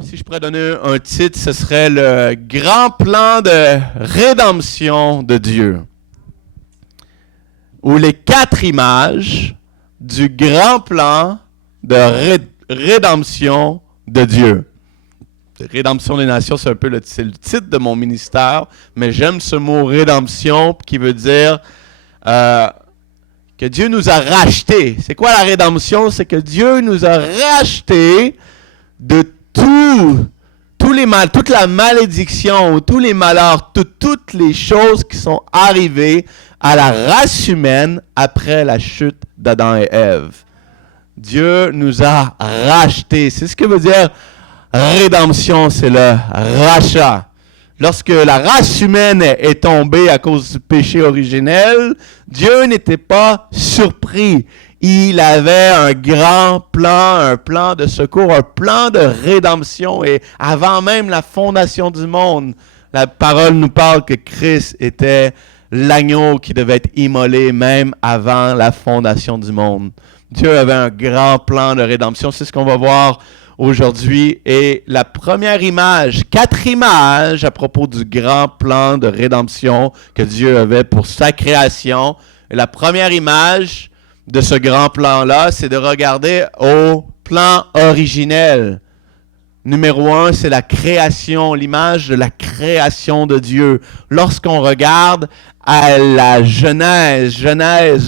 Si je pourrais donner un titre, ce serait le grand plan de rédemption de Dieu. Ou les 4 images du grand plan de rédemption de Dieu. Rédemption des nations, c'est un peu le titre de mon ministère, mais j'aime ce mot rédemption qui veut dire que Dieu nous a rachetés. C'est quoi la rédemption? C'est que Dieu nous a rachetés de toute la malédiction, tous les malheurs, toutes les choses qui sont arrivées à la race humaine après la chute d'Adam et Ève. Dieu nous a rachetés. C'est ce que veut dire rédemption, c'est le rachat. Lorsque la race humaine est tombée à cause du péché originel, Dieu n'était pas surpris. Il avait un grand plan, un plan de secours, un plan de rédemption. Et avant même la fondation du monde, la parole nous parle que Christ était l'agneau qui devait être immolé même avant la fondation du monde. Dieu avait un grand plan de rédemption. C'est ce qu'on va voir aujourd'hui. Et la première image, 4 images à propos du grand plan de rédemption que Dieu avait pour sa création. Et la première image de ce grand plan-là, c'est de regarder au plan originel. Numéro 1, c'est la création, l'image de la création de Dieu. Lorsqu'on regarde à la Genèse,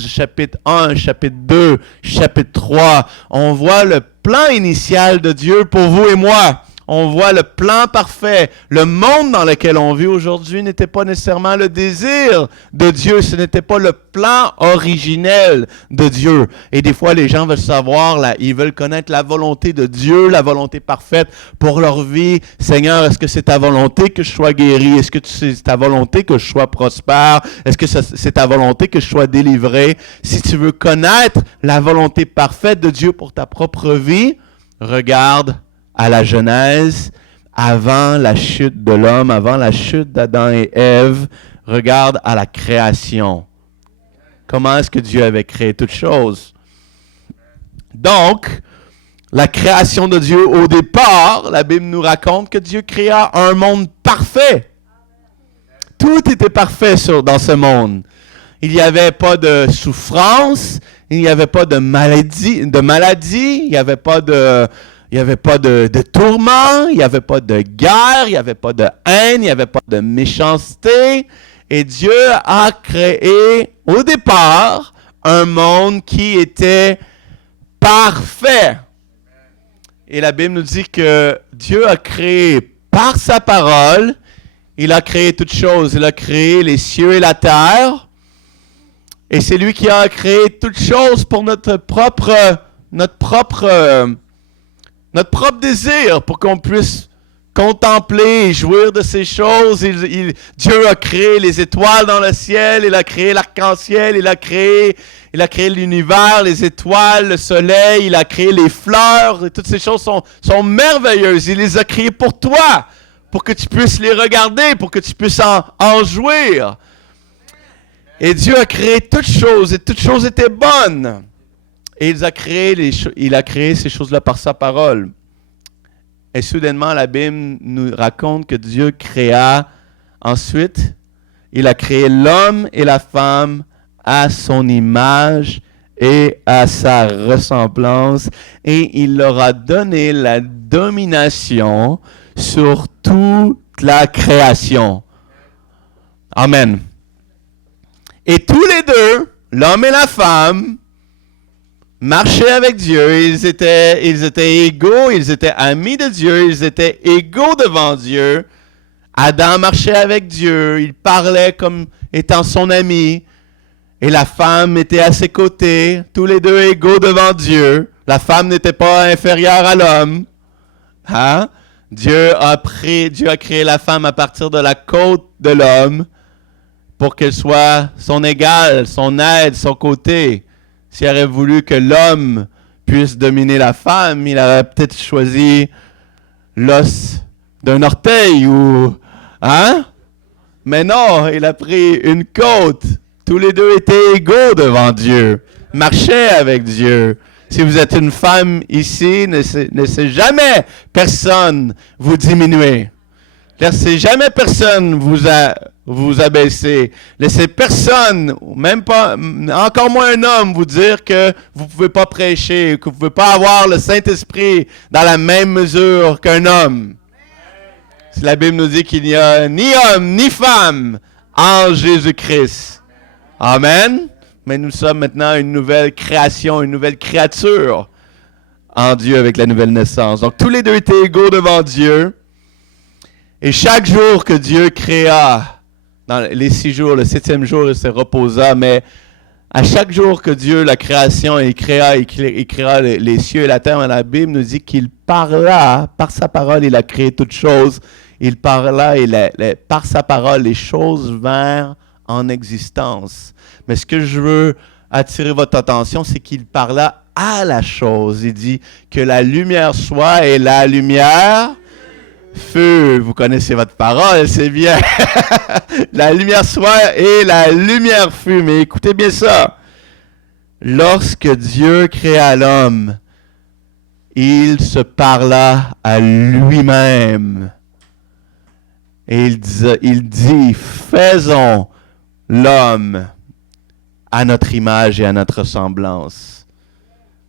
chapitre 1, chapitre 2, chapitre 3, on voit le plan initial de Dieu pour vous et moi. On voit le plan parfait. Le monde dans lequel on vit aujourd'hui n'était pas nécessairement le désir de Dieu. Ce n'était pas le plan originel de Dieu. Et des fois, les gens veulent savoir, ils veulent connaître la volonté de Dieu, la volonté parfaite pour leur vie. Seigneur, est-ce que c'est ta volonté que je sois guéri? Est-ce que c'est ta volonté que je sois prospère? Est-ce que c'est ta volonté que je sois délivré? Si tu veux connaître la volonté parfaite de Dieu pour ta propre vie, regarde à la Genèse, avant la chute de l'homme, avant la chute d'Adam et Ève, regarde à la création. Comment est-ce que Dieu avait créé toutes choses? Donc, la création de Dieu, au départ, la Bible nous raconte que Dieu créa un monde parfait. Tout était parfait dans ce monde. Il n'y avait pas de souffrance, il n'y avait pas de maladie, il n'y avait pas de... Il n'y avait pas de tourment, il n'y avait pas de guerre, il n'y avait pas de haine, il n'y avait pas de méchanceté. Et Dieu a créé, au départ, un monde qui était parfait. Et la Bible nous dit que Dieu a créé par sa parole, il a créé toutes choses. Il a créé les cieux et la terre. Et c'est lui qui a créé toutes choses pour notre propre désir, pour qu'on puisse contempler et jouir de ces choses. Dieu a créé les étoiles dans le ciel, il a créé l'arc-en-ciel, il a créé l'univers, les étoiles, le soleil, il a créé les fleurs, et toutes ces choses sont merveilleuses. Il les a créées pour toi, pour que tu puisses les regarder, pour que tu puisses en jouir. Et Dieu a créé toutes choses, et toutes choses étaient bonnes. Et il a créé ces choses-là par sa parole. Et soudainement, la Bible nous raconte que Dieu créa ensuite, il a créé l'homme et la femme à son image et à sa ressemblance. Et il leur a donné la domination sur toute la création. Amen. Et tous les deux, l'homme et la femme, marchaient avec Dieu, ils étaient égaux, ils étaient amis de Dieu, ils étaient égaux devant Dieu. Adam marchait avec Dieu, il parlait comme étant son ami, et la femme était à ses côtés, tous les deux égaux devant Dieu. La femme n'était pas inférieure à l'homme. Hein? Dieu a créé la femme à partir de la côte de l'homme pour qu'elle soit son égale, son aide, son côté. S'il aurait voulu que l'homme puisse dominer la femme, il aurait peut-être choisi l'os d'un orteil ou... Hein? Mais non, il a pris une côte. Tous les deux étaient égaux devant Dieu, marchaient avec Dieu. Si vous êtes une femme ici, laissez jamais personne vous diminuer. Laissez jamais personne vous abaisser. Laissez personne, même pas, encore moins un homme, vous dire que vous pouvez pas prêcher, que vous pouvez pas avoir le Saint-Esprit dans la même mesure qu'un homme. Si la Bible nous dit qu'il n'y a ni homme ni femme en Jésus-Christ. Amen. Mais nous sommes maintenant une nouvelle création, une nouvelle créature en Dieu avec la nouvelle naissance. Donc tous les deux étaient égaux devant Dieu. Et chaque jour que Dieu créa, dans les 6 jours, le 7e jour, il se reposa, mais à chaque jour que Dieu, la création, il créa les cieux et la terre, la Bible nous dit qu'il parla, par sa parole, il a créé toutes choses. Il parla et par sa parole, les choses vinrent en existence. Mais ce que je veux attirer votre attention, c'est qu'il parla à la chose. Il dit que la lumière soit et la lumière fut. Vous connaissez votre parole, c'est bien. La lumière soit et la lumière fut. Mais écoutez bien ça. Lorsque Dieu créa l'homme, il se parla à lui-même. Et il dit, faisons l'homme à notre image et à notre ressemblance.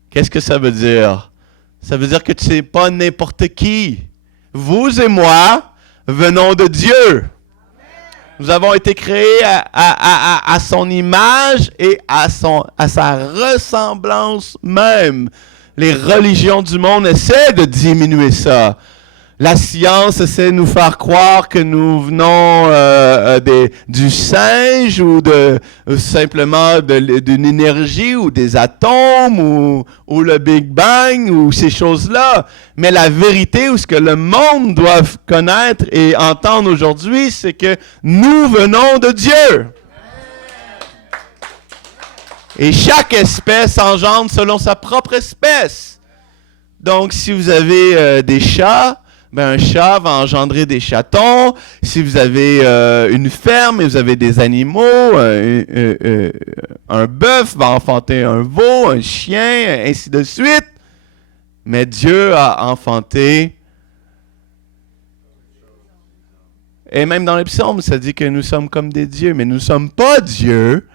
Qu'est-ce que ça veut dire? Ça veut dire que tu n'es pas n'importe qui. Vous et moi venons de Dieu. Nous avons été créés à son image et à sa ressemblance même. Les religions du monde essaient de diminuer ça. La science essaie de nous faire croire que nous venons du singe ou simplement d'une énergie ou des atomes ou le Big Bang ou ces choses-là. Mais la vérité ou ce que le monde doit connaître et entendre aujourd'hui, c'est que nous venons de Dieu. Et chaque espèce engendre selon sa propre espèce. Donc, si vous avez des chats, un chat va engendrer des chatons. Si vous avez une ferme et vous avez des animaux, un bœuf va enfanter un veau, un chien, ainsi de suite. Mais Dieu a enfanté. Et même dans les psaumes, ça dit que nous sommes comme des dieux, mais nous ne sommes pas Dieu,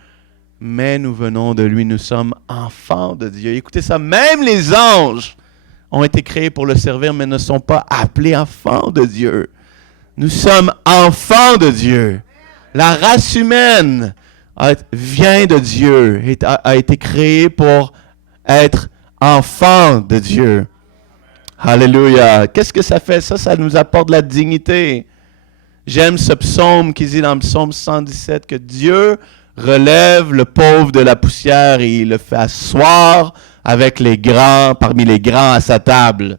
mais nous venons de lui, nous sommes enfants de Dieu. Écoutez ça, même les anges ont été créés pour le servir, mais ne sont pas appelés enfants de Dieu. Nous sommes enfants de Dieu. La race humaine vient de Dieu, a été créée pour être enfant de Dieu. Alléluia. Qu'est-ce que ça fait? Ça nous apporte de la dignité. J'aime ce psaume qui dit dans le psaume 117 que Dieu relève le pauvre de la poussière et il le fait asseoir avec les grands, parmi les grands à sa table.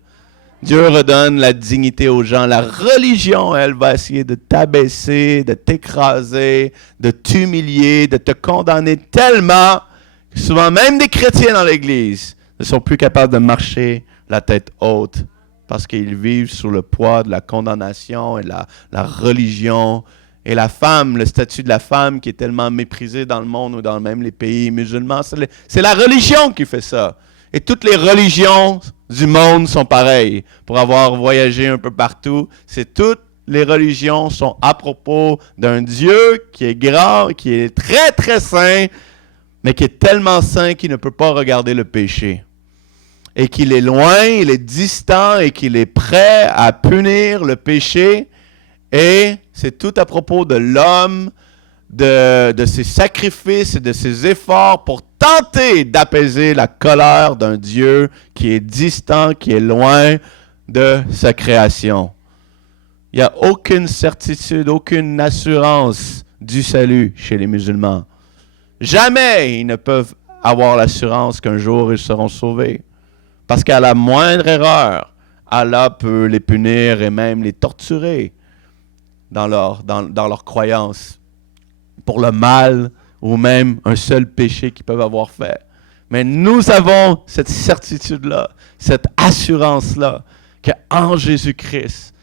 Dieu redonne la dignité aux gens. La religion, elle, va essayer de t'abaisser, de t'écraser, de t'humilier, de te condamner tellement que souvent même des chrétiens dans l'Église ne sont plus capables de marcher la tête haute parce qu'ils vivent sous le poids de la condamnation et de la religion. Et la femme, le statut de la femme qui est tellement méprisé dans le monde ou dans même les pays musulmans, c'est la religion qui fait ça. Et toutes les religions du monde sont pareilles. Pour avoir voyagé un peu partout, toutes les religions sont à propos d'un Dieu qui est grand, qui est très très saint, mais qui est tellement saint qu'il ne peut pas regarder le péché. Et qu'il est loin, il est distant et qu'il est prêt à punir le péché. Et c'est tout à propos de l'homme, de ses sacrifices et de ses efforts pour tenter d'apaiser la colère d'un Dieu qui est distant, qui est loin de sa création. Il n'y a aucune certitude, aucune assurance du salut chez les musulmans. Jamais ils ne peuvent avoir l'assurance qu'un jour ils seront sauvés. Parce qu'à la moindre erreur, Allah peut les punir et même les torturer dans leur croyance, pour le mal ou même un seul péché qu'ils peuvent avoir fait. Mais nous avons cette certitude-là, cette assurance-là, qu'en Jésus-Christ,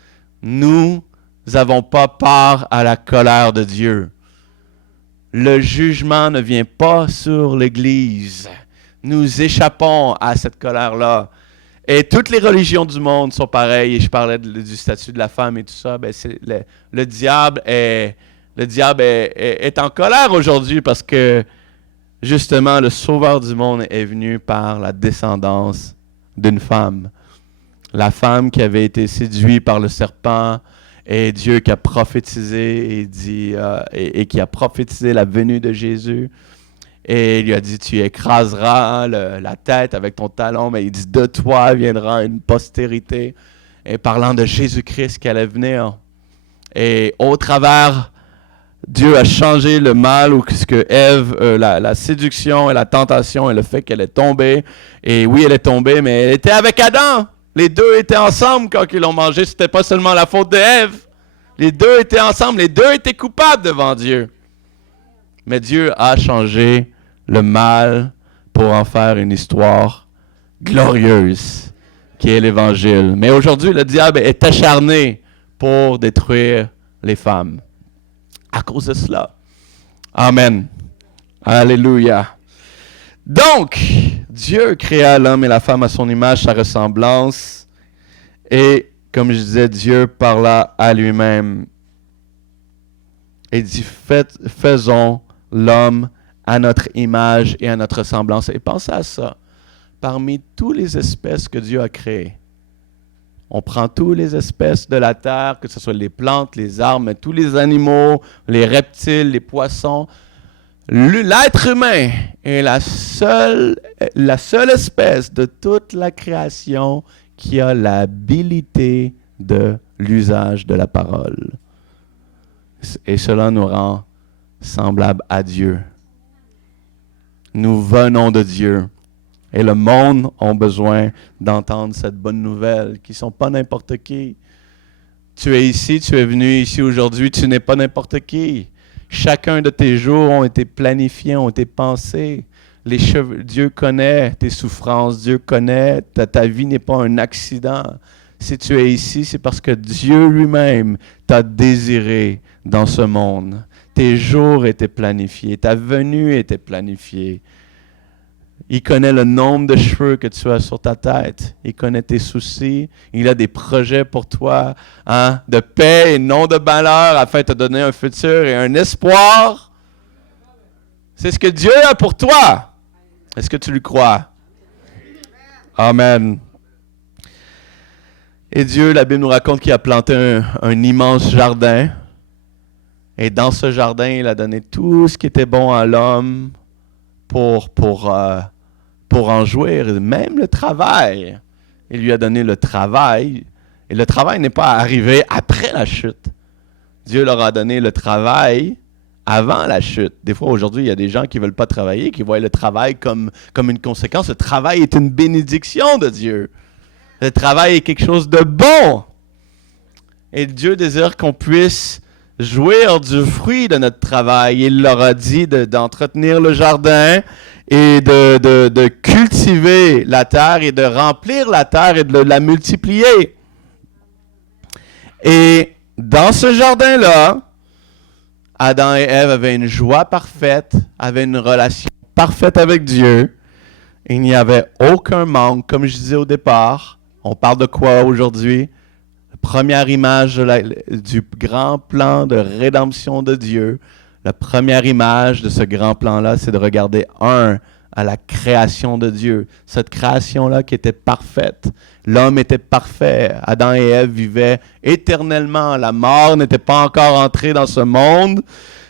nous n'avons pas part à la colère de Dieu. Le jugement ne vient pas sur l'Église. nous échappons à cette colère-là. Et toutes les religions du monde sont pareilles. Et je parlais du statut de la femme et tout ça. Ben le diable est en colère aujourd'hui parce que justement le Sauveur du monde est venu par la descendance d'une femme. La femme qui avait été séduite par le serpent et Dieu qui a prophétisé et dit et qui a prophétisé la venue de Jésus. Et il lui a dit, tu écraseras la tête avec ton talon, mais il dit, de toi viendra une postérité. Et parlant de Jésus-Christ qui allait venir. Et au travers, Dieu a changé le mal ou ce que Ève, la séduction et la tentation et le fait qu'elle est tombée. Et oui, elle est tombée, mais elle était avec Adam. Les deux étaient ensemble quand ils l'ont mangé. C'était pas seulement la faute d'Ève. Les deux étaient ensemble. Les deux étaient coupables devant Dieu. Mais Dieu a changé le mal pour en faire une histoire glorieuse, qui est l'Évangile. Mais aujourd'hui, le diable est acharné pour détruire les femmes. À cause de cela. Amen. Alléluia. Donc, Dieu créa l'homme et la femme à son image, sa ressemblance. Et, comme je disais, Dieu parla à lui-même. Et dit, faisons l'homme à notre image et à notre ressemblance. Et pensez à ça. Parmi toutes les espèces que Dieu a créées, on prend toutes les espèces de la terre, que ce soit les plantes, les arbres, tous les animaux, les reptiles, les poissons. L'être humain est la seule espèce de toute la création qui a l'habilité de l'usage de la parole. Et cela nous rend semblables à Dieu. Nous venons de Dieu. Et le monde a besoin d'entendre cette bonne nouvelle, qui ne sont pas n'importe qui. Tu es ici, tu es venu ici aujourd'hui, tu n'es pas n'importe qui. Chacun de tes jours ont été planifiés, ont été pensés. Dieu connaît tes souffrances, Dieu connaît, ta vie n'est pas un accident. Si tu es ici, c'est parce que Dieu lui-même t'a désiré dans ce monde. Tes jours étaient planifiés, ta venue était planifiée. Il connaît le nombre de cheveux que tu as sur ta tête. Il connaît tes soucis. Il a des projets pour toi, de paix et non de malheur, afin de te donner un futur et un espoir. C'est ce que Dieu a pour toi. Est-ce que tu lui crois? Amen. Et Dieu, la Bible nous raconte qu'il a planté un immense jardin. Et dans ce jardin, il a donné tout ce qui était bon à l'homme pour en jouir, même le travail. Il lui a donné le travail. Et le travail n'est pas arrivé après la chute. Dieu leur a donné le travail avant la chute. Des fois, aujourd'hui, il y a des gens qui ne veulent pas travailler, qui voient le travail comme une conséquence. Le travail est une bénédiction de Dieu. Le travail est quelque chose de bon. Et Dieu désire qu'on puisse jouir du fruit de notre travail. Il leur a dit d'entretenir le jardin et de cultiver la terre et de remplir la terre et de la multiplier. Et dans ce jardin-là, Adam et Ève avaient une joie parfaite, avaient une relation parfaite avec Dieu. Il n'y avait aucun manque, comme je disais au départ. On parle de quoi aujourd'hui? La première image du grand plan de rédemption de Dieu. La première image de ce grand plan-là, c'est de regarder à la création de Dieu. Cette création-là qui était parfaite. L'homme était parfait. Adam et Ève vivaient éternellement. La mort n'était pas encore entrée dans ce monde.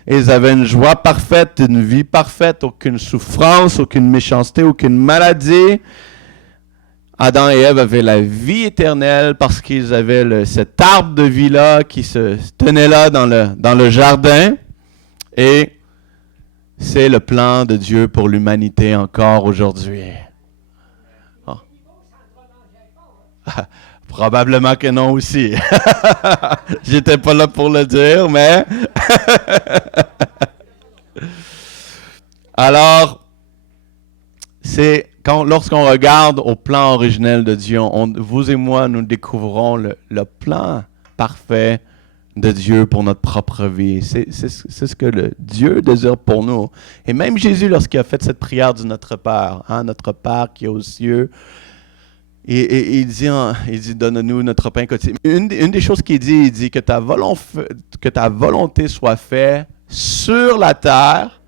Ils avaient une joie parfaite, une vie parfaite, aucune souffrance, aucune méchanceté, aucune maladie. Adam et Ève avaient la vie éternelle parce qu'ils avaient cet arbre de vie-là qui se tenait là dans le jardin. Et c'est le plan de Dieu pour l'humanité encore aujourd'hui. Oh. Probablement que non aussi. J'étais pas là pour le dire, mais... Alors, lorsqu'on regarde au plan originel de Dieu, vous et moi, nous découvrons le plan parfait de Dieu pour notre propre vie. C'est ce que le Dieu désire pour nous. Et même Jésus, lorsqu'il a fait cette prière du Notre Père, Notre Père qui est aux cieux, et il dit, donne-nous notre pain quotidien. Une des choses qu'il dit, il dit que ta volonté soit faite sur la terre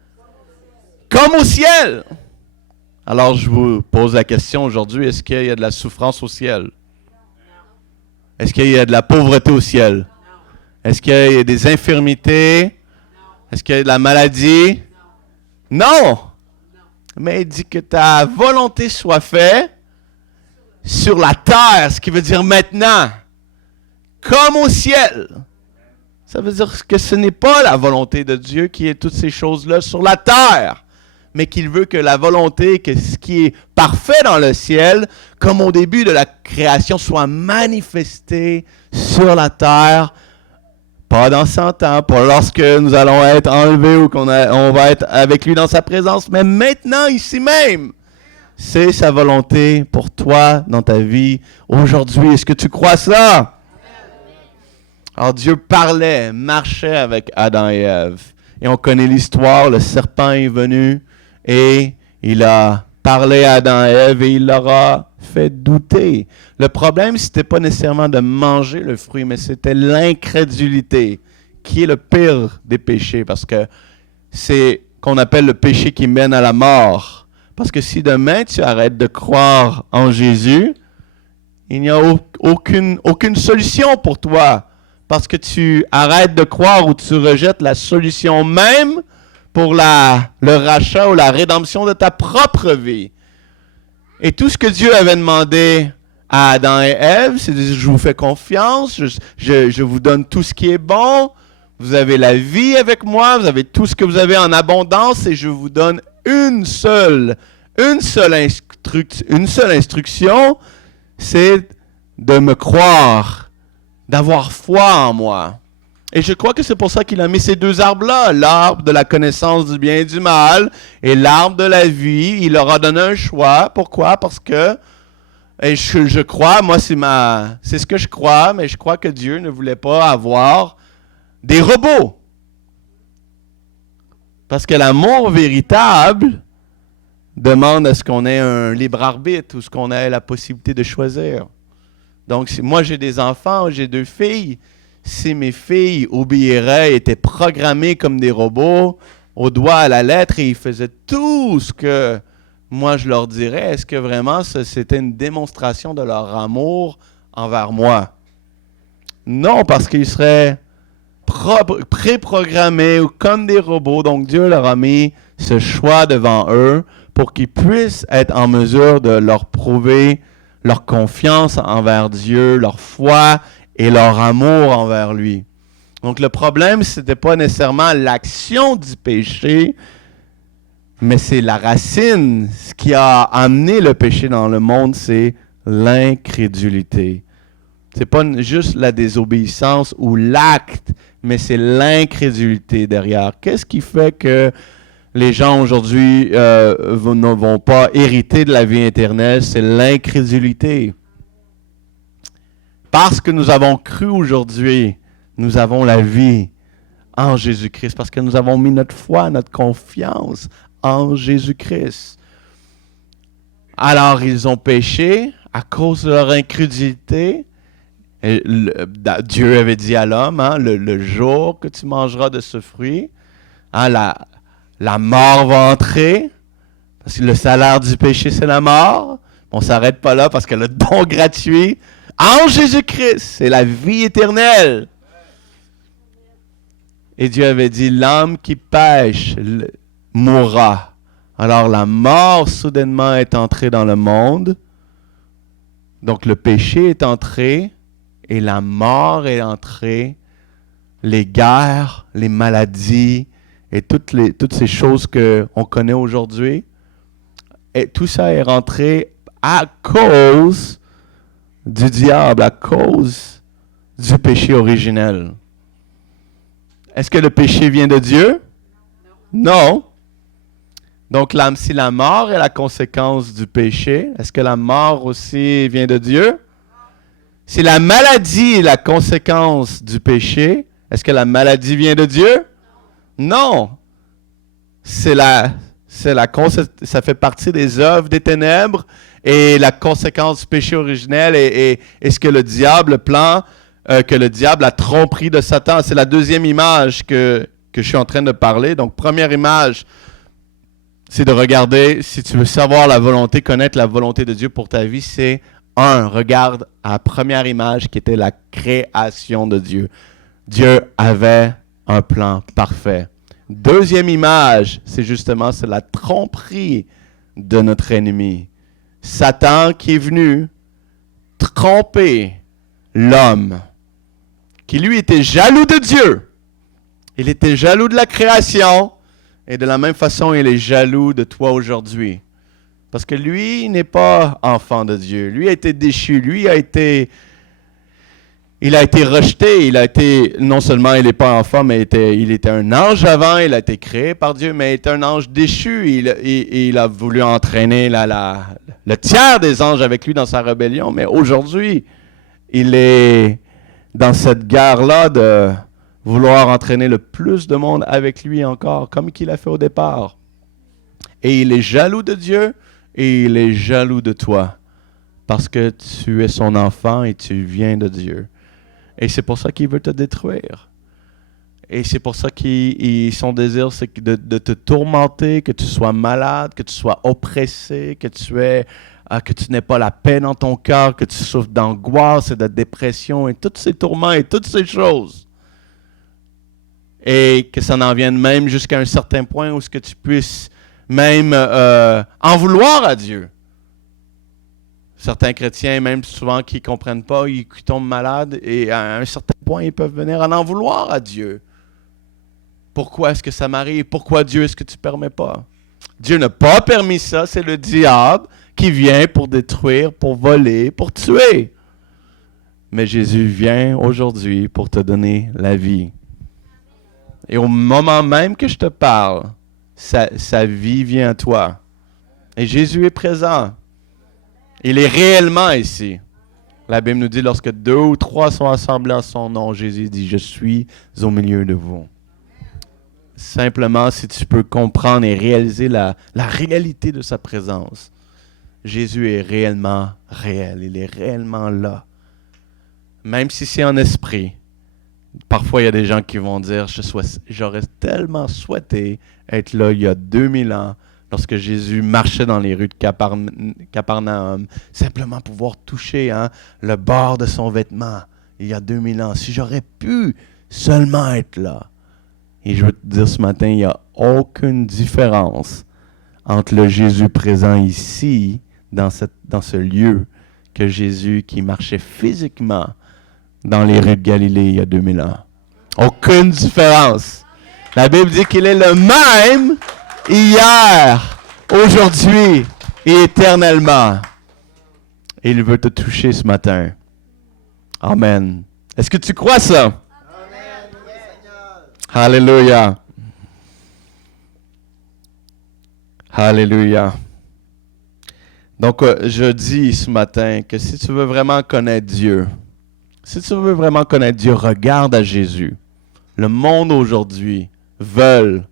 comme au ciel. Alors, je vous pose la question aujourd'hui, est-ce qu'il y a de la souffrance au ciel? Est-ce qu'il y a de la pauvreté au ciel? Est-ce qu'il y a des infirmités? Est-ce qu'il y a de la maladie? Non! Mais il dit que ta volonté soit faite sur la terre, ce qui veut dire maintenant, comme au ciel. Ça veut dire que ce n'est pas la volonté de Dieu qui est toutes ces choses-là sur la terre, mais qu'il veut que la volonté, que ce qui est parfait dans le ciel, comme au début de la création, soit manifesté sur la terre, pas dans 100 ans, pas lorsque nous allons être enlevés ou on va être avec lui dans sa présence, mais maintenant, ici même. C'est sa volonté pour toi dans ta vie aujourd'hui. Est-ce que tu crois ça? Alors Dieu parlait, marchait avec Adam et Ève. Et on connaît l'histoire, le serpent est venu et il a parlé à Adam et Ève et il leur a fait douter. Le problème, c'était pas nécessairement de manger le fruit, mais c'était l'incrédulité, qui est le pire des péchés, parce que c'est qu'on appelle le péché qui mène à la mort. Parce que si demain tu arrêtes de croire en Jésus, il n'y a aucune solution pour toi. Parce que tu arrêtes de croire ou tu rejettes la solution même pour le rachat ou la rédemption de ta propre vie. Et tout ce que Dieu avait demandé à Adam et Ève, c'est de dire, je vous fais confiance, je vous donne tout ce qui est bon, vous avez la vie avec moi, vous avez tout ce que vous avez en abondance et je vous donne une seule instruction, c'est de me croire, d'avoir foi en moi. Et je crois que c'est pour ça qu'il a mis ces deux arbres-là, l'arbre de la connaissance du bien et du mal et l'arbre de la vie. Il leur a donné un choix. Pourquoi? Parce que, et je crois, moi c'est ce que je crois, mais je crois que Dieu ne voulait pas avoir des robots. Parce que l'amour véritable demande à ce qu'on ait un libre arbitre ou ce qu'on ait la possibilité de choisir. Donc, si moi j'ai des enfants, j'ai 2 filles, si mes filles obéiraient, étaient programmées comme des robots, au doigt à la lettre, et ils faisaient tout ce que moi je leur dirais, est-ce que vraiment c'était une démonstration de leur amour envers moi? Non, parce qu'ils seraient préprogrammés ou comme des robots. Donc Dieu leur a mis ce choix devant eux pour qu'ils puissent être en mesure de leur prouver leur confiance envers Dieu, leur foi et leur amour envers lui. Donc le problème, ce n'était pas nécessairement l'action du péché, mais c'est la racine. Ce qui a amené le péché dans le monde, c'est l'incrédulité. Ce n'est pas juste la désobéissance ou l'acte, mais c'est l'incrédulité derrière. Qu'est-ce qui fait que les gens aujourd'hui ne vont pas hériter de la vie éternelle? C'est l'incrédulité. Parce que nous avons cru aujourd'hui, nous avons la vie en Jésus-Christ. Parce que nous avons mis notre foi, notre confiance en Jésus-Christ. Alors, ils ont péché à cause de leur incrédulité. Et Dieu avait dit à l'homme, le jour que tu mangeras de ce fruit, la mort va entrer, parce que le salaire du péché, c'est la mort. On ne s'arrête pas là, parce que le don gratuit en Jésus-Christ, c'est la vie éternelle. Et Dieu avait dit, l'homme qui pêche mourra. Alors la mort soudainement est entrée dans le monde. Donc le péché est entré et la mort est entrée. Les guerres, les maladies et toutes ces choses qu'on connaît aujourd'hui. Et tout ça est rentré à cause du diable, à cause du péché originel. Est-ce que le péché vient de Dieu? Non. Donc, si la mort est la conséquence du péché, est-ce que la mort aussi vient de Dieu? Si la maladie est la conséquence du péché, Est-ce que la maladie vient de Dieu? Non. Ça fait partie des œuvres des ténèbres et la conséquence du péché originel et ce que le diable, le plan que le diable a tromperie de Satan. C'est la deuxième image que je suis en train de parler. Donc, première image, c'est de regarder, si tu veux savoir la volonté, connaître la volonté de Dieu pour ta vie, c'est regarde à la première image qui était la création de Dieu. Dieu avait un plan parfait. Deuxième image, c'est la tromperie de notre ennemi. Satan qui est venu tromper l'homme, qui lui était jaloux de Dieu. Il était jaloux de la création et de la même façon, il est jaloux de toi aujourd'hui. Parce que lui n'est pas enfant de Dieu. Lui a été déchu. Lui a été... Il a été rejeté. Non seulement il n'est pas enfant, mais il était un ange avant. Il a été créé par Dieu, mais il est un ange déchu. Il a voulu entraîner le tiers des anges avec lui dans sa rébellion. Mais aujourd'hui, il est dans cette guerre-là de vouloir entraîner le plus de monde avec lui encore, comme qu'il a fait au départ. Et il est jaloux de Dieu et il est jaloux de toi parce que tu es son enfant et tu viens de Dieu. Et c'est pour ça qu'il veut te détruire. Et c'est pour ça son désir, c'est de te tourmenter, que tu sois malade, que tu sois oppressé, que tu n'aies pas la paix dans ton cœur, que tu souffres d'angoisse et de dépression et tous ces tourments et toutes ces choses. Et que ça n'en vienne même jusqu'à un certain point où ce que tu puisses même en vouloir à Dieu. Certains chrétiens, même souvent qui ne comprennent pas, ils tombent malades et à un certain point, ils peuvent venir en vouloir à Dieu. Pourquoi est-ce que ça m'arrive? Pourquoi Dieu est-ce que tu ne permets pas? Dieu n'a pas permis ça, c'est le diable qui vient pour détruire, pour voler, pour tuer. Mais Jésus vient aujourd'hui pour te donner la vie. Et au moment même que je te parle, sa vie vient à toi. Et Jésus est présent. Il est réellement ici. La Bible nous dit, lorsque 2 ou 3 sont assemblés en son nom, Jésus dit, je suis au milieu de vous. Simplement, si tu peux comprendre et réaliser la réalité de sa présence, Jésus est réellement réel. Il est réellement là. Même si c'est en esprit. Parfois, il y a des gens qui vont dire, j'aurais tellement souhaité être là il y a 2000 ans, lorsque Jésus marchait dans les rues de Capernaum, simplement pouvoir toucher le bord de son vêtement il y a 2000 ans. Si j'aurais pu seulement être là. Et je veux te dire ce matin, il n'y a aucune différence entre le Jésus présent ici, dans ce lieu, que Jésus qui marchait physiquement dans les rues de Galilée il y a 2000 ans. Aucune différence. La Bible dit qu'il est le même hier, aujourd'hui et éternellement. Et il veut te toucher ce matin. Amen. Est-ce que tu crois ça? Amen. Alléluia. Alléluia. Donc, je dis ce matin que si tu veux vraiment connaître Dieu, regarde à Jésus. Le monde aujourd'hui veut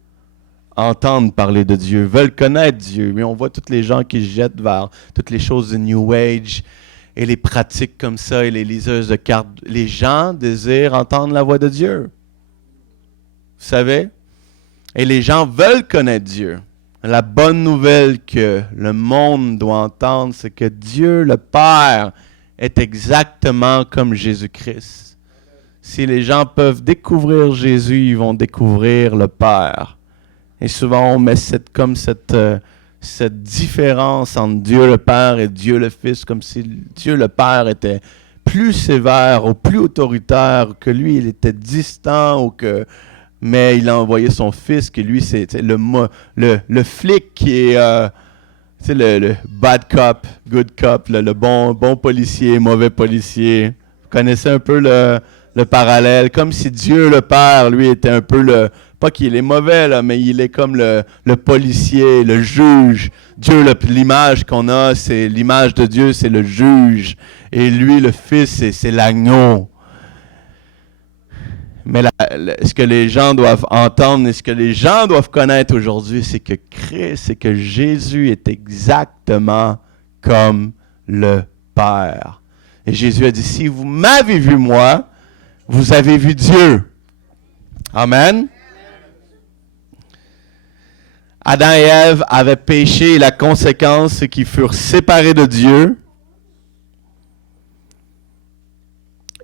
entendre parler de Dieu, veulent connaître Dieu, mais on voit tous les gens qui se jettent vers toutes les choses de New Age et les pratiques comme ça et les liseuses de cartes. Les gens désirent entendre la voix de Dieu. Vous savez? Et les gens veulent connaître Dieu. La bonne nouvelle que le monde doit entendre, c'est que Dieu, le Père, est exactement comme Jésus-Christ. Si les gens peuvent découvrir Jésus, ils vont découvrir le Père. Et souvent, on met cette différence entre Dieu le Père et Dieu le Fils, comme si Dieu le Père était plus sévère ou plus autoritaire, que lui, il était distant, mais il a envoyé son Fils, que lui, c'est le flic qui est le bad cop, good cop, le bon policier, mauvais policier. Vous connaissez un peu le parallèle, comme si Dieu le Père, lui, était un peu pas qu'il est mauvais, là, mais il est comme le policier, le juge. Dieu, l'image qu'on a, c'est l'image de Dieu, c'est le juge. Et lui, le Fils, c'est l'agneau. Mais ce que les gens doivent entendre et ce que les gens doivent connaître aujourd'hui, c'est que Christ, c'est que Jésus est exactement comme le Père. Et Jésus a dit, si vous m'avez vu moi, vous avez vu Dieu. Amen. Adam et Ève avaient péché et la conséquence, c'est qu'ils furent séparés de Dieu.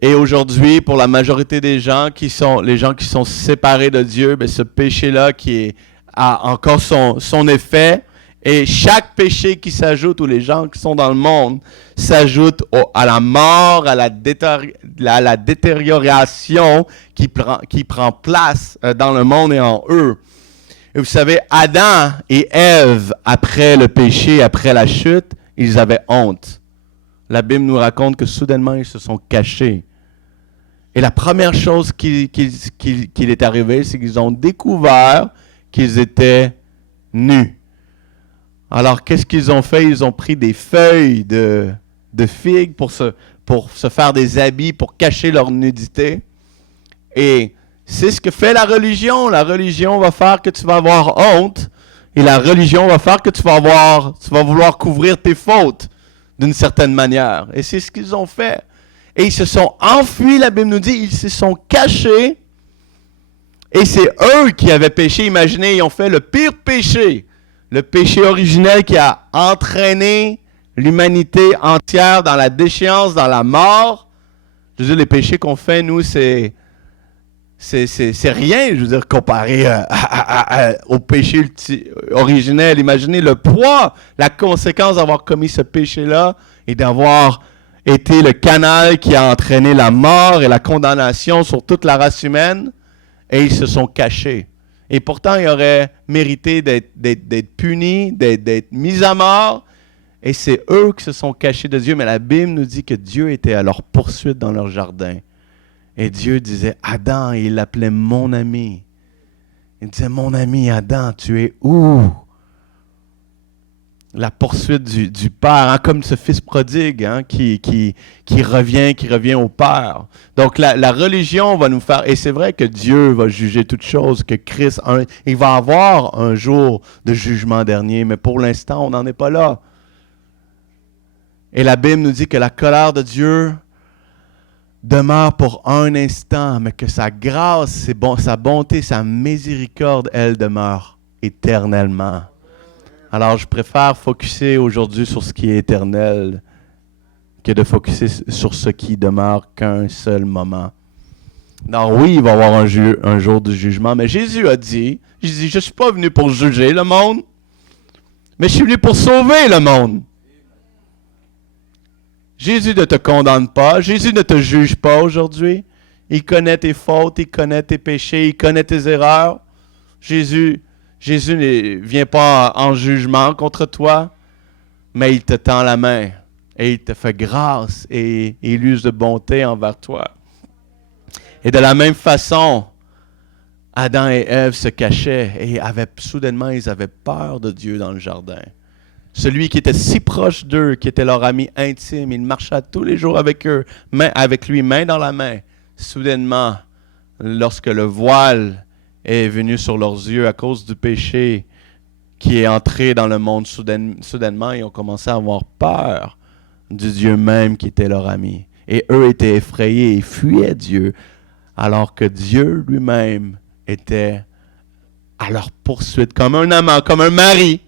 Et aujourd'hui, pour la majorité des gens les gens qui sont séparés de Dieu, bien, ce péché-là a encore son effet. Et chaque péché qui s'ajoute, ou les gens qui sont dans le monde, s'ajoutent à la mort, à la détérioration qui prend place dans le monde et en eux. Et vous savez, Adam et Ève, après le péché, après la chute, ils avaient honte. La Bible nous raconte que soudainement, ils se sont cachés. Et la première chose qui est arrivée, c'est qu'ils ont découvert qu'ils étaient nus. Alors, qu'est-ce qu'ils ont fait? Ils ont pris des feuilles de figues pour se faire des habits, pour cacher leur nudité. Et c'est ce que fait la religion. La religion va faire que tu vas avoir honte. Et la religion va faire que tu vas vouloir couvrir tes fautes d'une certaine manière. Et c'est ce qu'ils ont fait. Et ils se sont enfuis, la Bible nous dit, ils se sont cachés. Et c'est eux qui avaient péché. Imaginez, ils ont fait le pire péché. Le péché originel qui a entraîné l'humanité entière dans la déchéance, dans la mort. Je veux dire, les péchés qu'on fait, nous, c'est rien, je veux dire, comparé au péché originel. Imaginez le poids, la conséquence d'avoir commis ce péché-là et d'avoir été le canal qui a entraîné la mort et la condamnation sur toute la race humaine, et ils se sont cachés. Et pourtant, ils auraient mérité d'être punis, d'être mis à mort, et c'est eux qui se sont cachés de Dieu. Mais la Bible nous dit que Dieu était à leur poursuite dans leur jardin. Et Dieu disait, Adam, il l'appelait mon ami. Il disait, mon ami Adam, tu es où? La poursuite du Père, hein, comme ce fils prodigue qui revient au Père. Donc la religion va nous faire, et c'est vrai que Dieu va juger toutes choses, que Christ, il va avoir un jour de jugement dernier, mais pour l'instant, on n'en est pas là. Et la Bible nous dit que la colère de Dieu demeure pour un instant, mais que sa grâce, sa bonté, sa miséricorde, elle demeure éternellement. Alors, je préfère focuser aujourd'hui sur ce qui est éternel que de focuser sur ce qui demeure qu'un seul moment. Alors oui, il va y avoir un jour de jugement, mais Jésus a dit, je ne suis pas venu pour juger le monde, mais je suis venu pour sauver le monde. Jésus ne te condamne pas, Jésus ne te juge pas aujourd'hui. Il connaît tes fautes, il connaît tes péchés, il connaît tes erreurs. Jésus ne vient pas en jugement contre toi, mais il te tend la main et il te fait grâce et il use de bonté envers toi. Et de la même façon, Adam et Ève se cachaient et soudainement, ils avaient peur de Dieu dans le jardin. Celui qui était si proche d'eux, qui était leur ami intime, il marchait tous les jours avec eux, avec lui, main dans la main. Soudainement, lorsque le voile est venu sur leurs yeux à cause du péché qui est entré dans le monde, soudainement, ils ont commencé à avoir peur du Dieu même qui était leur ami. Et eux étaient effrayés et fuyaient Dieu, alors que Dieu lui-même était à leur poursuite, comme un amant, comme un mari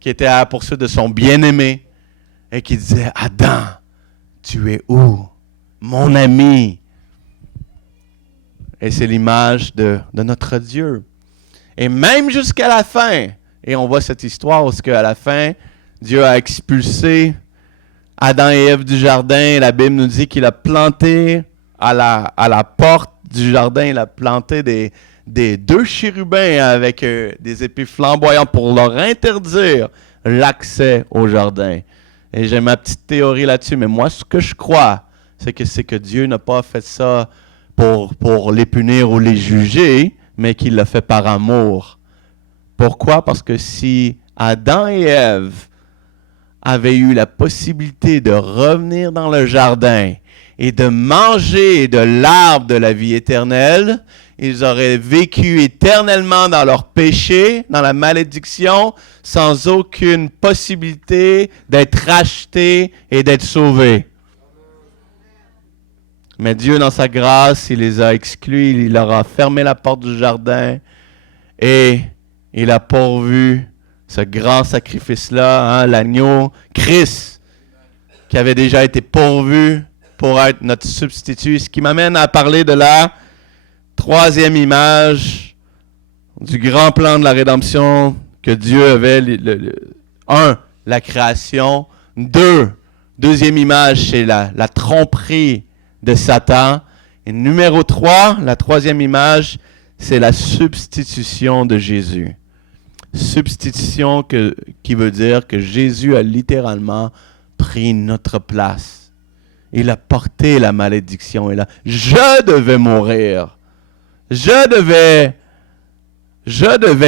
qui était à la poursuite de son bien-aimé et qui disait, Adam, tu es où? Mon ami. Et c'est l'image de notre Dieu. Et même jusqu'à la fin, et on voit cette histoire où à la fin, Dieu a expulsé Adam et Ève du jardin. Et la Bible nous dit qu'il a planté à la porte du jardin, il a planté des deux chérubins avec des épées flamboyantes pour leur interdire l'accès au jardin. Et j'ai ma petite théorie là-dessus, mais moi, ce que je crois, c'est que Dieu n'a pas fait ça pour les punir ou les juger, mais qu'il l'a fait par amour. Pourquoi? Parce que si Adam et Ève avaient eu la possibilité de revenir dans le jardin et de manger de l'arbre de la vie éternelle, ils auraient vécu éternellement dans leur péché, dans la malédiction, sans aucune possibilité d'être rachetés et d'être sauvés. Mais Dieu, dans sa grâce, il les a exclus, il leur a fermé la porte du jardin et il a pourvu ce grand sacrifice-là, hein, l'agneau, Christ, qui avait déjà été pourvu pour être notre substitut. Ce qui m'amène à parler de la troisième image du grand plan de la rédemption que Dieu avait. La création. Deuxième image, c'est la tromperie de Satan. Et numéro 3, la troisième image, c'est la substitution de Jésus. Substitution qui veut dire que Jésus a littéralement pris notre place. Il a porté la malédiction. Je devais mourir. Je devais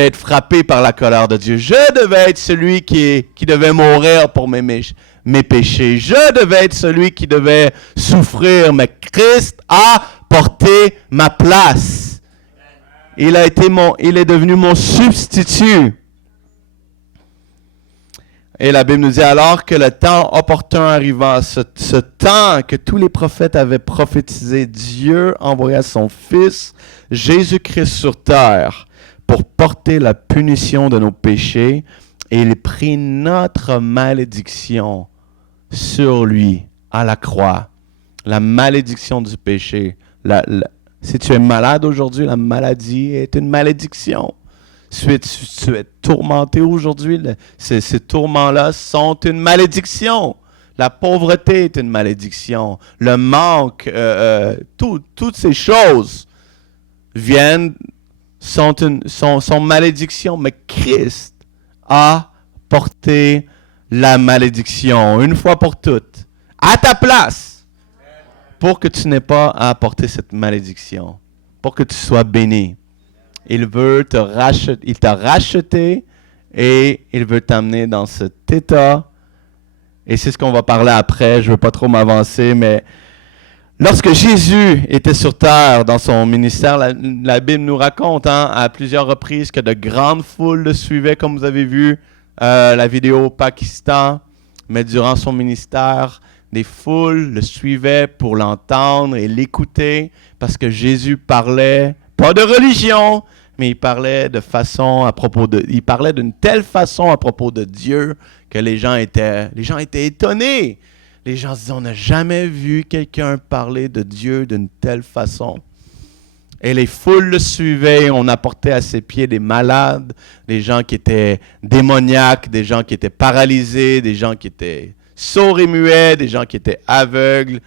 être frappé par la colère de Dieu. Je devais être celui qui devait mourir pour mes péchés. Je devais être celui qui devait souffrir. Mais Christ a porté ma place. Il est devenu mon substitut. Et la Bible nous dit, alors que le temps opportun arriva, ce temps que tous les prophètes avaient prophétisé, Dieu envoya son Fils, Jésus-Christ sur terre, pour porter la punition de nos péchés, et il prit notre malédiction sur lui, à la croix. La malédiction du péché. Si tu es malade aujourd'hui, la maladie est une malédiction. Si tu es tourmenté aujourd'hui, ces tourments-là sont une malédiction. La pauvreté est une malédiction. Le manque, toutes ces choses sont malédictions. Mais Christ a porté la malédiction une fois pour toutes, à ta place, pour que tu n'aies pas à porter cette malédiction, pour que tu sois béni. Il t'a racheté et il veut t'amener dans cet état. Et c'est ce qu'on va parler après. Je ne veux pas trop m'avancer, mais lorsque Jésus était sur terre dans son ministère, la Bible nous raconte à plusieurs reprises que de grandes foules le suivaient, comme vous avez vu la vidéo au Pakistan. Mais durant son ministère, des foules le suivaient pour l'entendre et l'écouter parce que Jésus parlait, pas de religion, mais il parlait il parlait d'une telle façon à propos de Dieu que les gens étaient étonnés. Les gens se disaient, on n'a jamais vu quelqu'un parler de Dieu d'une telle façon. Et les foules le suivaient, on apportait à ses pieds des malades, des gens qui étaient démoniaques, des gens qui étaient paralysés, des gens qui étaient sourds et muets, des gens qui étaient aveugles.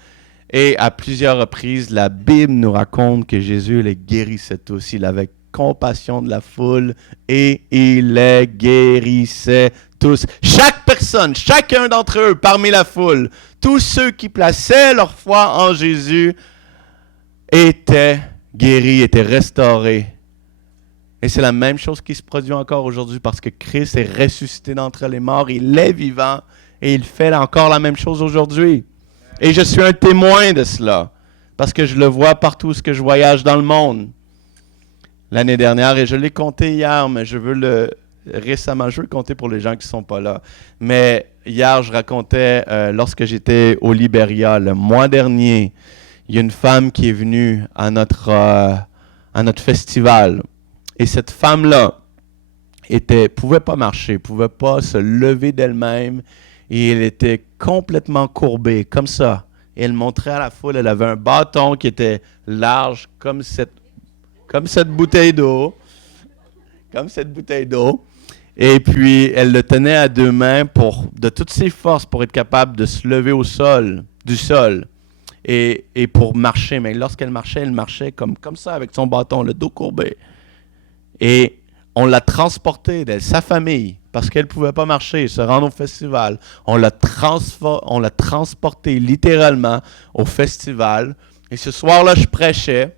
Et à plusieurs reprises, la Bible nous raconte que Jésus les guérissait tous. Il avait compassion de la foule et il les guérissait tous. Chaque personne, chacun d'entre eux parmi la foule, tous ceux qui plaçaient leur foi en Jésus étaient guéris, étaient restaurés. Et c'est la même chose qui se produit encore aujourd'hui parce que Christ est ressuscité d'entre les morts, il est vivant et il fait encore la même chose aujourd'hui. Et je suis un témoin de cela parce que je le vois partout où je voyage dans le monde. L'année dernière, et je l'ai compté hier, mais je veux le compter pour les gens qui ne sont pas là. Mais hier, je racontais, lorsque j'étais au Libéria, le mois dernier, il y a une femme qui est venue à notre festival. Et cette femme-là pouvait pas marcher, pouvait pas se lever d'elle-même. Et elle était complètement courbée, comme ça. Et elle montrait à la foule, elle avait un bâton qui était large comme cette bouteille d'eau. Comme cette bouteille d'eau. Et puis, elle le tenait à deux mains de toutes ses forces pour être capable de se lever du sol. Et pour marcher. Mais lorsqu'elle marchait, elle marchait comme ça, avec son bâton, le dos courbé. Et on l'a transportée de sa famille, parce qu'elle ne pouvait pas marcher, se rendre au festival. On l'a transportée littéralement au festival. Et ce soir-là, je prêchais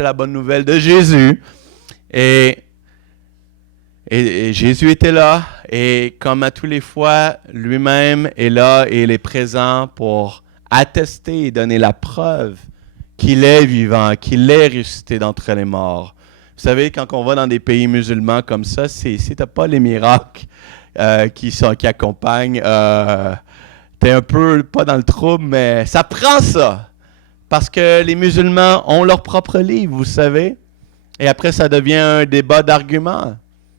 la bonne nouvelle de Jésus. Et Jésus était là. Et comme à tous les fois, lui-même est là et il est présent pour attester et donner la preuve qu'il est vivant, qu'il est ressuscité d'entre les morts. Vous savez, quand on va dans des pays musulmans comme ça, si tu n'as pas les miracles qui accompagnent, tu es un peu pas dans le trouble, mais ça prend ça. Parce que les musulmans ont leur propre livre, vous savez. Et après, ça devient un débat d'arguments.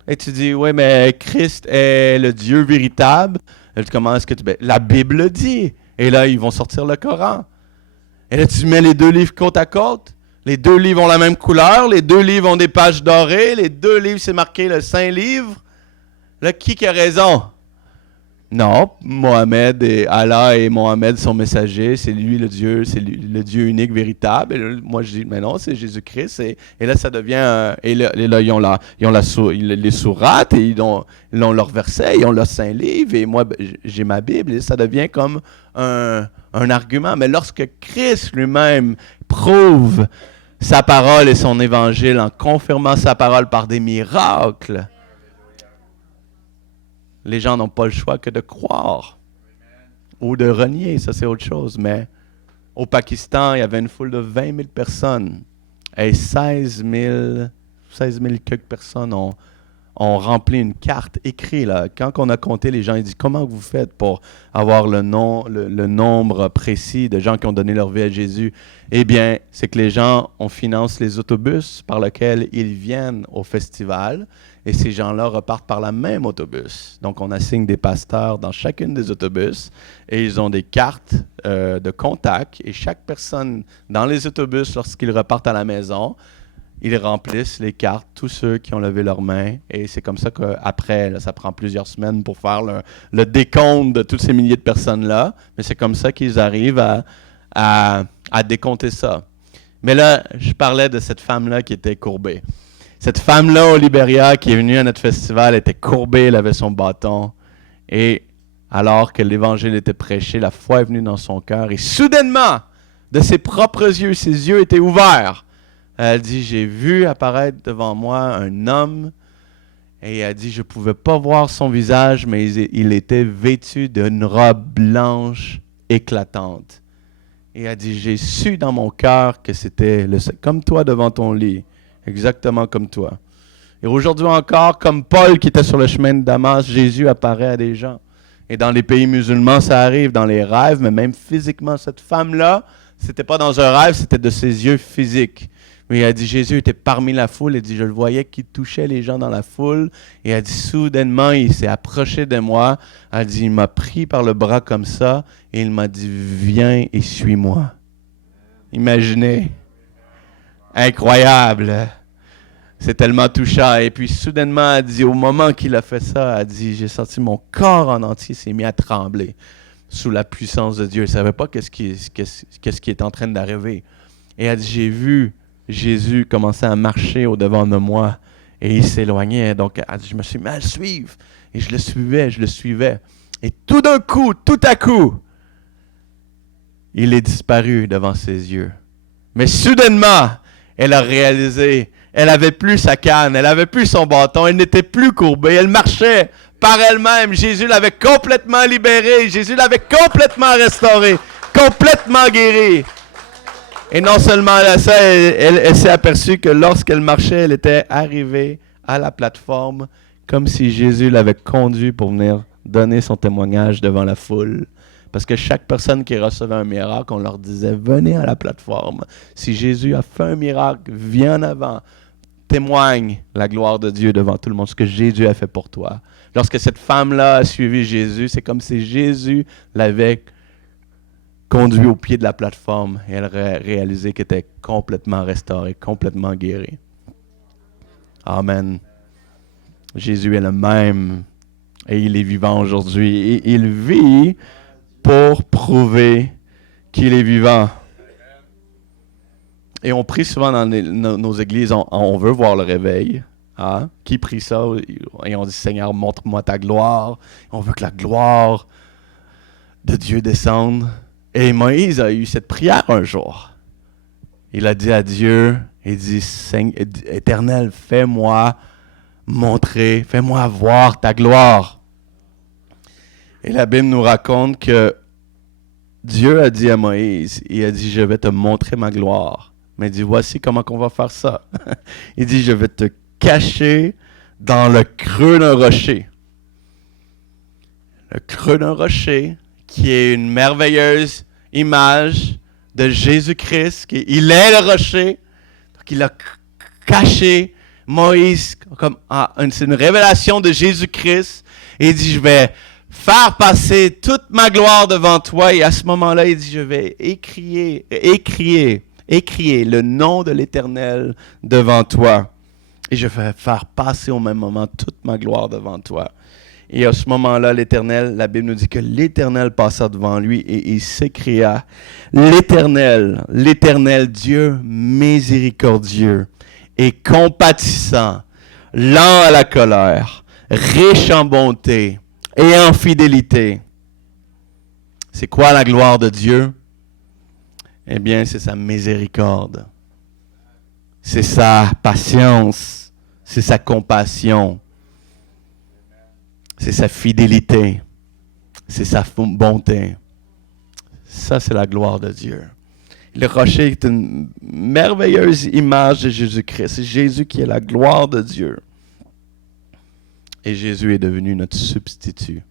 Et tu dis, oui, mais Christ est le Dieu véritable. Et comment est-ce que tu... La Bible le dit. Et là, ils vont sortir le Coran. Et là, tu mets les deux livres côte à côte. Les deux livres ont la même couleur. Les deux livres ont des pages dorées. Les deux livres, c'est marqué le Saint-Livre. Là, qui a raison? Non, Mohamed et Allah et Mohamed sont messagers, c'est lui le Dieu, c'est le Dieu unique, véritable. Et là, moi je dis, mais non, c'est Jésus-Christ. Et là, ça devient, et là ils ont les sourates, et ils ont leur verset, ils ont leur Saint-Livre, et moi j'ai ma Bible, et ça devient comme un argument. Mais lorsque Christ lui-même prouve sa parole et son évangile en confirmant sa parole par des miracles, les gens n'ont pas le choix que de croire ou de renier, ça c'est autre chose. Mais au Pakistan, il y avait une foule de 20 000 personnes et 16 000 quelques personnes ont rempli une carte écrite. Là. Quand on a compté, les gens ils disent comment vous faites pour avoir le nombre précis de gens qui ont donné leur vie à Jésus? Eh bien, c'est que les gens, on finance les autobus par lesquels ils viennent au festival. Et ces gens-là repartent par la même autobus. Donc, on assigne des pasteurs dans chacune des autobus et ils ont des cartes de contact. Et chaque personne dans les autobus, lorsqu'ils repartent à la maison, ils remplissent les cartes, tous ceux qui ont levé leurs mains. Et c'est comme ça qu'après, ça prend plusieurs semaines pour faire le décompte de tous ces milliers de personnes-là. Mais c'est comme ça qu'ils arrivent à décompter ça. Mais là, je parlais de cette femme-là qui était courbée. Cette femme-là au Libéria qui est venue à notre festival était courbée, elle avait son bâton. Et alors que l'évangile était prêché, la foi est venue dans son cœur. Et soudainement, de ses propres yeux, ses yeux étaient ouverts. Elle dit, j'ai vu apparaître devant moi un homme. Et elle dit, je ne pouvais pas voir son visage, mais il était vêtu d'une robe blanche éclatante. Et elle dit, j'ai su dans mon cœur que c'était comme toi devant ton lit. Exactement comme toi. Et aujourd'hui encore, comme Paul qui était sur le chemin de Damas, Jésus apparaît à des gens. Et dans les pays musulmans, ça arrive dans les rêves, mais même physiquement, cette femme-là, c'était pas dans un rêve, c'était de ses yeux physiques. Mais elle dit, Jésus était parmi la foule, elle dit, je le voyais qui touchait les gens dans la foule. Et elle dit, soudainement, il s'est approché de moi. Elle dit, il m'a pris par le bras comme ça, et il m'a dit, viens et suis-moi. Imaginez. Incroyable. C'est tellement touchant. Et puis, soudainement, elle dit, au moment qu'il a fait ça, elle dit, j'ai senti mon corps en entier s'est mis à trembler sous la puissance de Dieu. Elle ne savait pas qu'est-ce qui est en train d'arriver. Et elle dit, j'ai vu Jésus commencer à marcher au-devant de moi et il s'éloignait. Donc, elle dit, je me suis mis à le suivre. Et je le suivais. Et tout d'un coup, tout à coup, il est disparu devant ses yeux. Mais soudainement, elle a réalisé, elle n'avait plus sa canne, elle n'avait plus son bâton, elle n'était plus courbée, elle marchait par elle-même. Jésus l'avait complètement libérée, Jésus l'avait complètement restaurée, complètement guérie. Et non seulement ça, elle s'est aperçue que lorsqu'elle marchait, elle était arrivée à la plateforme comme si Jésus l'avait conduit pour venir donner son témoignage devant la foule. Parce que chaque personne qui recevait un miracle, on leur disait, venez à la plateforme. Si Jésus a fait un miracle, viens en avant. Témoigne la gloire de Dieu devant tout le monde, ce que Jésus a fait pour toi. Lorsque cette femme-là a suivi Jésus, c'est comme si Jésus l'avait conduit au pied de la plateforme et elle a réalisé qu'elle était complètement restaurée, complètement guérie. Amen. Jésus est le même et il est vivant aujourd'hui. Et il vit pour prouver qu'il est vivant. Et on prie souvent dans nos églises, on veut voir le réveil. Hein? Qui prie ça? Et on dit, Seigneur, montre-moi ta gloire. On veut que la gloire de Dieu descende. Et Moïse a eu cette prière un jour. Il a dit à Dieu, il dit, Éternel, fais-moi montrer, fais-moi voir ta gloire. Et la Bible nous raconte que Dieu a dit à Moïse, il a dit, je vais te montrer ma gloire. Mais il dit, voici comment on va faire ça. Il dit, je vais te cacher dans le creux d'un rocher. Le creux d'un rocher, qui est une merveilleuse image de Jésus-Christ. Il est le rocher. Donc, il a caché Moïse. C'est une révélation de Jésus-Christ. Et il dit, je vais faire passer toute ma gloire devant toi. Et à ce moment-là, il dit, je vais écrier le nom de l'Éternel devant toi. Et je vais faire passer au même moment toute ma gloire devant toi. Et à ce moment-là, l'Éternel, la Bible nous dit que l'Éternel passa devant lui et il s'écria, l'Éternel, Dieu miséricordieux et compatissant, lent à la colère, riche en bonté et en fidélité. C'est quoi la gloire de Dieu? Eh bien, c'est sa miséricorde. C'est sa patience. C'est sa compassion. C'est sa fidélité. C'est sa bonté. Ça, c'est la gloire de Dieu. Le rocher est une merveilleuse image de Jésus-Christ. C'est Jésus qui est la gloire de Dieu. Et Jésus est devenu notre substitut.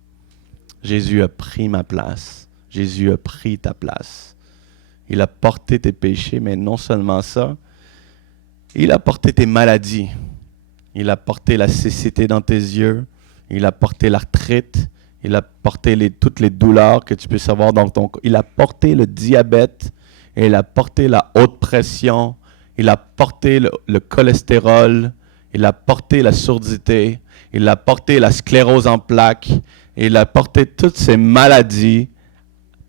Jésus a pris ma place. Jésus a pris ta place. Il a porté tes péchés, mais non seulement ça, il a porté tes maladies. Il a porté la cécité dans tes yeux. Il a porté l'arthrite. Il a porté toutes les douleurs que tu peux savoir dans ton corps. Il a porté le diabète. Et il a porté la haute pression. Il a porté le cholestérol. Il a porté la surdité. Il a porté la sclérose en plaques. Et il a porté toutes ces maladies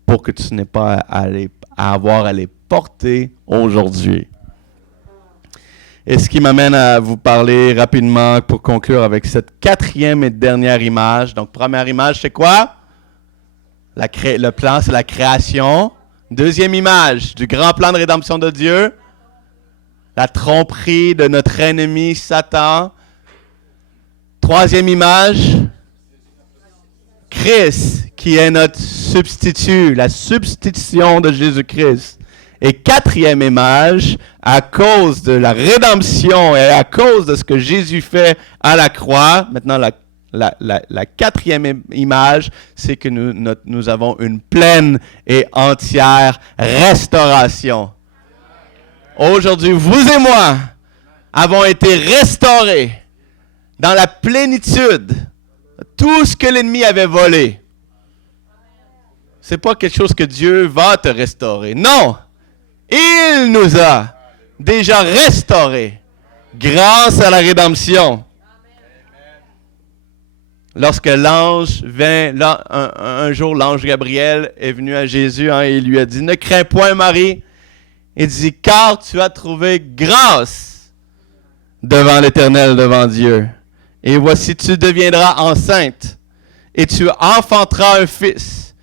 pour que tu n'aies pas à avoir à les porter aujourd'hui. Et ce qui m'amène à vous parler rapidement pour conclure avec cette quatrième et dernière image. Donc, première image, c'est quoi? Le plan, c'est la création. Deuxième image, du grand plan de rédemption de Dieu. La tromperie de notre ennemi, Satan. Troisième image, Christ, qui est notre substitut, la substitution de Jésus-Christ. Et quatrième image, à cause de la rédemption et à cause de ce que Jésus fait à la croix, maintenant la quatrième image, c'est que nous avons une pleine et entière restauration. Aujourd'hui, vous et moi avons été restaurés dans la plénitude de tout ce que l'ennemi avait volé. C'est pas quelque chose que Dieu va te restaurer. Non! Il nous a déjà restaurés grâce à la rédemption. Lorsque l'ange vint, un jour, l'ange Gabriel est venu à Jésus et il lui a dit, « Ne crains point, Marie. » Il dit, « Car tu as trouvé grâce devant l'Éternel, devant Dieu. Et voici, tu deviendras enceinte et tu enfanteras un fils.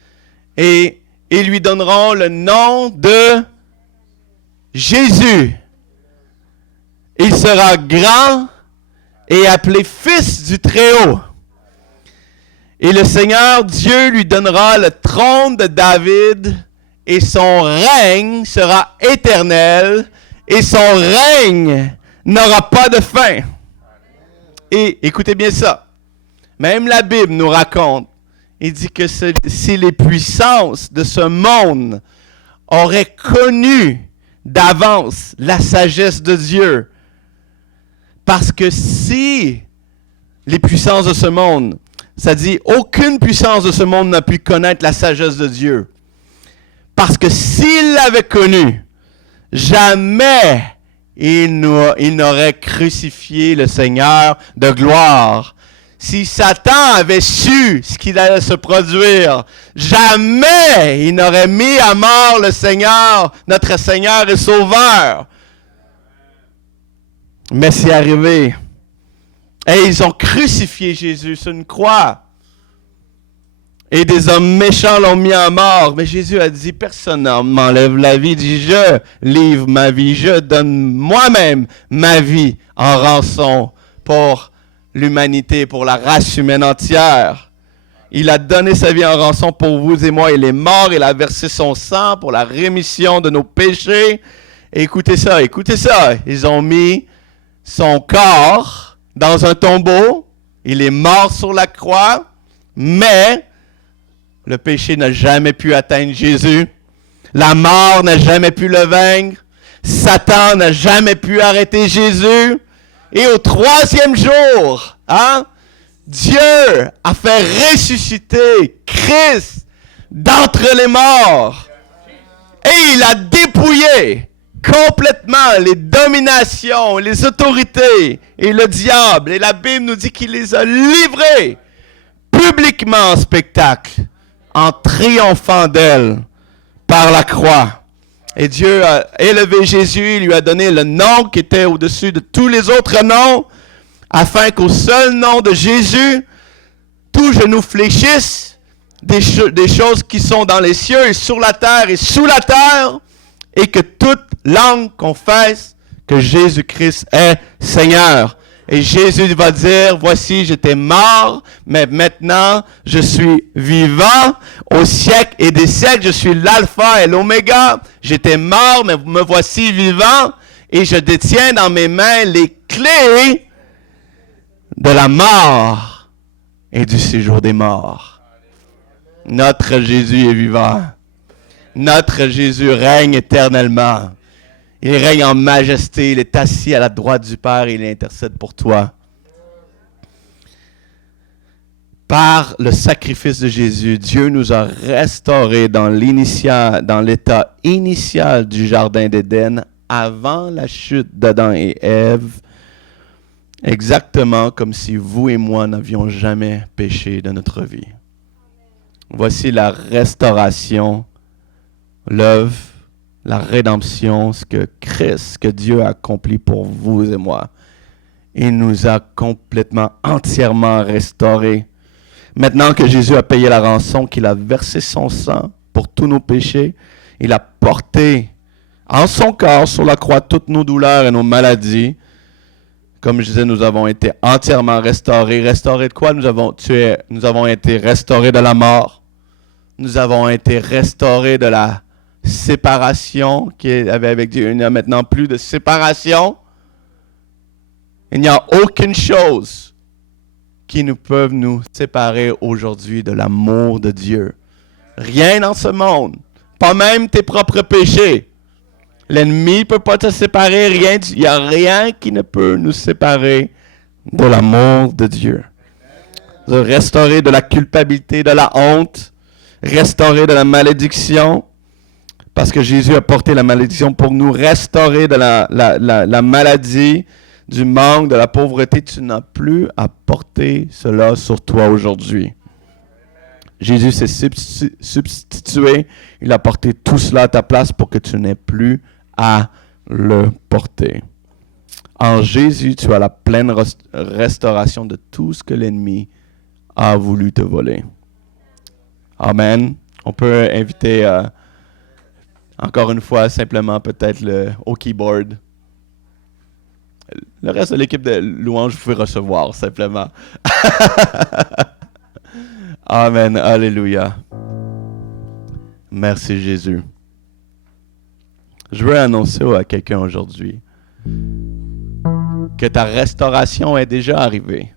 Et ils lui donneront le nom de Jésus. Il sera grand et appelé Fils du Très-Haut. Et le Seigneur Dieu lui donnera le trône de David et son règne sera éternel et son règne n'aura pas de fin. » Et écoutez bien ça. Même la Bible nous raconte, il dit que si les puissances de ce monde auraient connu d'avance la sagesse de Dieu, parce que si les puissances de ce monde, ça dit aucune puissance de ce monde n'a pu connaître la sagesse de Dieu, parce que s'il l'avait connue, jamais il n'aurait crucifié le Seigneur de gloire. Si Satan avait su ce qu'il allait se produire, jamais il n'aurait mis à mort le Seigneur, notre Seigneur et Sauveur. Mais c'est arrivé. Et ils ont crucifié Jésus sur une croix. Et des hommes méchants l'ont mis à mort. Mais Jésus a dit, personne ne m'enlève la vie. Il dit, je livre ma vie. Je donne moi-même ma vie en rançon pour l'humanité, pour la race humaine entière. Il a donné sa vie en rançon pour vous et moi. Il est mort, il a versé son sang pour la rémission de nos péchés. Et écoutez ça. Ils ont mis son corps dans un tombeau. Il est mort sur la croix, mais le péché n'a jamais pu atteindre Jésus. La mort n'a jamais pu le vaincre. Satan n'a jamais pu arrêter Jésus. Et au 3e jour, Dieu a fait ressusciter Christ d'entre les morts. Et il a dépouillé complètement les dominations, les autorités et le diable. Et la Bible nous dit qu'il les a livrés publiquement en spectacle, en triomphant d'elle par la croix. Et Dieu a élevé Jésus, il lui a donné le nom qui était au-dessus de tous les autres noms, afin qu'au seul nom de Jésus, tout genou fléchisse, des choses qui sont dans les cieux et sur la terre et sous la terre, et que toute langue confesse que Jésus-Christ est Seigneur. Et Jésus va dire, voici, j'étais mort, mais maintenant, je suis vivant au siècle et des siècles. Je suis l'alpha et l'oméga. J'étais mort, mais me voici vivant. Et je détiens dans mes mains les clés de la mort et du séjour des morts. Notre Jésus est vivant. Notre Jésus règne éternellement. Il règne en majesté. Il est assis à la droite du Père et il intercède pour toi. Par le sacrifice de Jésus, Dieu nous a restaurés dans l'état initial du Jardin d'Éden avant la chute d'Adam et Ève, exactement comme si vous et moi n'avions jamais péché de notre vie. Voici la restauration, l'œuvre, la rédemption, ce que Christ, que Dieu a accompli pour vous et moi. Il nous a complètement, entièrement restaurés. Maintenant que Jésus a payé la rançon, qu'il a versé son sang pour tous nos péchés, il a porté en son corps sur la croix toutes nos douleurs et nos maladies. Comme je disais, nous avons été entièrement restaurés. Restaurés de quoi? Nous avons été restaurés de la mort. Nous avons été restaurés de la séparation qu'il y avait avec Dieu. Il n'y a maintenant plus de séparation. Il n'y a aucune chose qui nous peut nous séparer aujourd'hui de l'amour de Dieu. Rien dans ce monde. Pas même tes propres péchés. L'ennemi ne peut pas te séparer. Il n'y a rien qui ne peut nous séparer de l'amour de Dieu. Restaurer de la culpabilité, de la honte. Restaurer de la malédiction. Parce que Jésus a porté la malédiction pour nous. Restaurer de la maladie, du manque, de la pauvreté. Tu n'as plus à porter cela sur toi aujourd'hui. Jésus s'est substitué. Il a porté tout cela à ta place pour que tu n'aies plus à le porter. En Jésus, tu as la pleine restauration de tout ce que l'ennemi a voulu te voler. Amen. On peut inviter, encore une fois, simplement peut-être au keyboard. Le reste de l'équipe de louange, vous pouvez recevoir simplement. Amen. Alléluia. Merci Jésus. Je veux annoncer à quelqu'un aujourd'hui que ta restauration est déjà arrivée.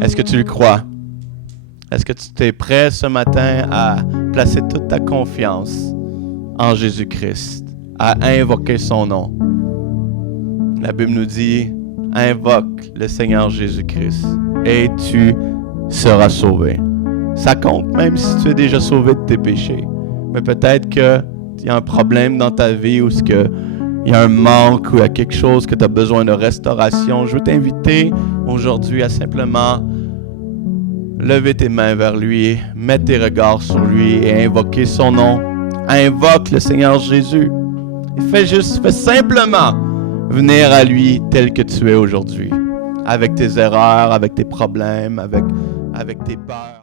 Est-ce que tu le crois? Est-ce que tu es prêt ce matin à placer toute ta confiance en Jésus-Christ, à invoquer son nom? La Bible nous dit, invoque le Seigneur Jésus-Christ et tu seras sauvé. Ça compte même si tu es déjà sauvé de tes péchés. Mais peut-être qu'il y a un problème dans ta vie ou qu'il y a un manque ou il y a quelque chose que tu as besoin de restauration. Je veux t'inviter aujourd'hui à simplement lever tes mains vers lui, mettre tes regards sur lui et invoquer son nom. Invoque le Seigneur Jésus. Fais simplement venir à lui tel que tu es aujourd'hui. Avec tes erreurs, avec tes problèmes, avec tes peurs.